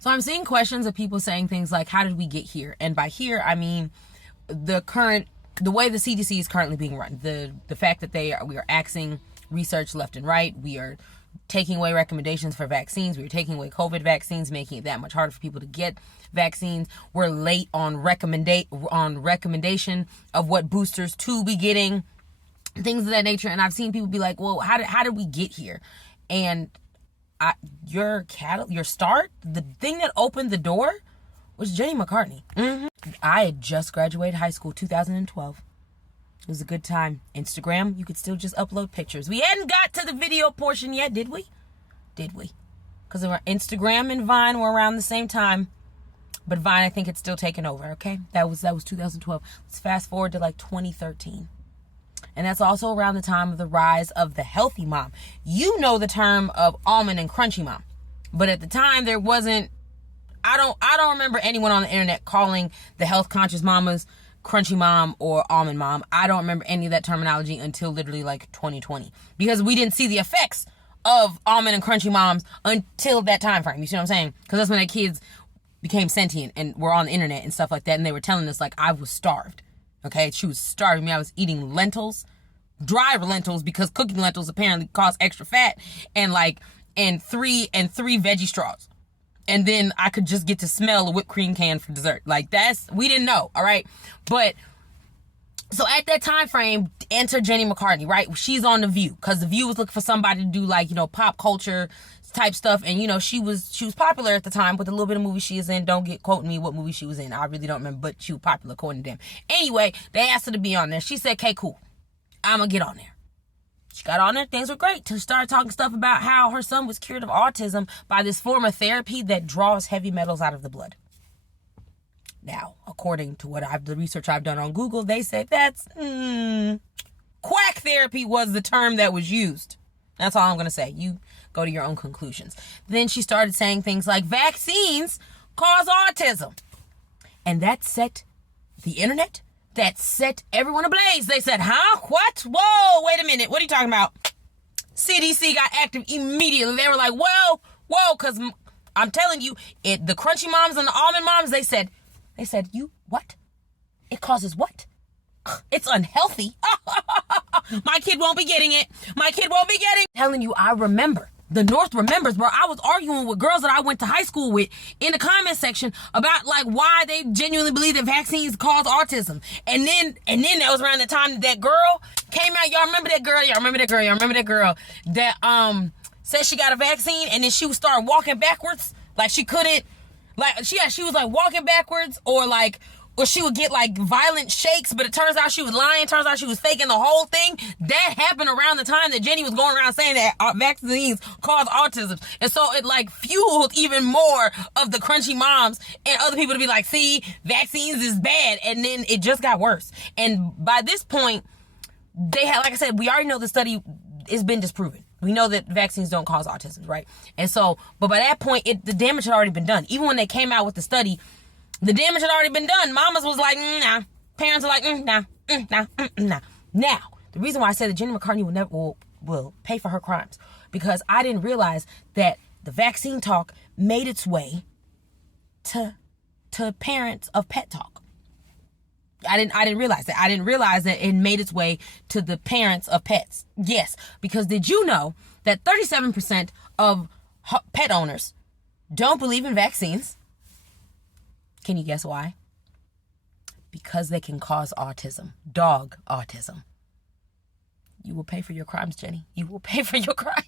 So I'm seeing questions of people saying things like, how did we get here? And by here, I mean the way the CDC is currently being run. The fact that we are axing research left and right. We are taking away recommendations for vaccines. We are taking away COVID vaccines, making it that much harder for people to get vaccines. We're late on recommendation of what boosters to be getting, things of that nature. And I've seen people be like, well, how did we get here? And your start, the thing that opened the door was Jenny McCarthy. I had just graduated high school, 2012. It was a good time. Instagram, you could still just upload pictures. We hadn't got to the video portion yet, did we? Because Instagram and Vine were around the same time. But Vine, I think it's still taken over, okay? That was 2012. Let's fast forward to like 2013. And that's also around the time of the rise of the healthy mom. You know the term of almond and crunchy mom. But at the time, there wasn't, I don't remember anyone on the internet calling the health conscious mamas crunchy mom or almond mom. I don't remember any of that terminology until literally like 2020. Because we didn't see the effects of almond and crunchy moms until that time frame. You see what I'm saying? Because that's when the kids became sentient and were on the internet and stuff like that. And they were telling us like I was starved. Okay, she was starving me. I was eating lentils, dry lentils, because cooking lentils apparently cause extra fat, and three veggie straws. And then I could just get to smell a whipped cream can for dessert. Like we didn't know, all right? But so at that time frame, enter Jenny McCarthy, right? She's on The View, because The View was looking for somebody to do pop culture type stuff. And she was popular at the time with a little bit of movie she is in. Don't get quoting me what movie she was in. I really don't remember, but she was popular according to them. Anyway, they asked her to be on there. She said, okay, cool, I'm gonna get on there. She got on there, things were great. She started talking stuff about how her son was cured of autism by this form of therapy that draws heavy metals out of the blood. Now, according to the research I've done on Google, they said that's quack therapy was the term that was used. That's all I'm going to say. You go to your own conclusions. Then she started saying things like vaccines cause autism. And that set the internet, that set everyone ablaze. They said, huh? What? Whoa, wait a minute. What are you talking about? CDC got active immediately. They were like, whoa, because I'm telling you, the crunchy moms and the almond moms, they said, you, what? It causes what? It's unhealthy. My kid won't be getting it. I'm telling you, I remember. The North remembers, bro. I was arguing with girls that I went to high school with in the comment section about why they genuinely believe that vaccines cause autism. And then that was around the time that girl came out. Y'all remember that girl that said she got a vaccine, and then she would start walking backwards. She couldn't, she was walking backwards, or she would get violent shakes, but it turns out she was lying. Turns out she was faking the whole thing. That happened around the time that Jenny was going around saying that vaccines cause autism. And so it fueled even more of the crunchy moms and other people to be like, see, vaccines is bad. And then it just got worse. And by this point, they had, like I said, we already know the study has been disproven. We know that vaccines don't cause autism, right? And so, but by that point, the damage had already been done. Even when they came out with the study, the damage had already been done. Mamas was like, nah. Parents are like, nah. Now, the reason why I said that Jenny McCarthy will pay for her crimes, because I didn't realize that the vaccine talk made its way to parents of pet talk. I didn't realize that. I didn't realize that it made its way to the parents of pets. Yes, because did you know that 37% of pet owners don't believe in vaccines? Can you guess why? Because they can cause autism. Dog autism. You will pay for your crimes, Jenny. You will pay for your crimes.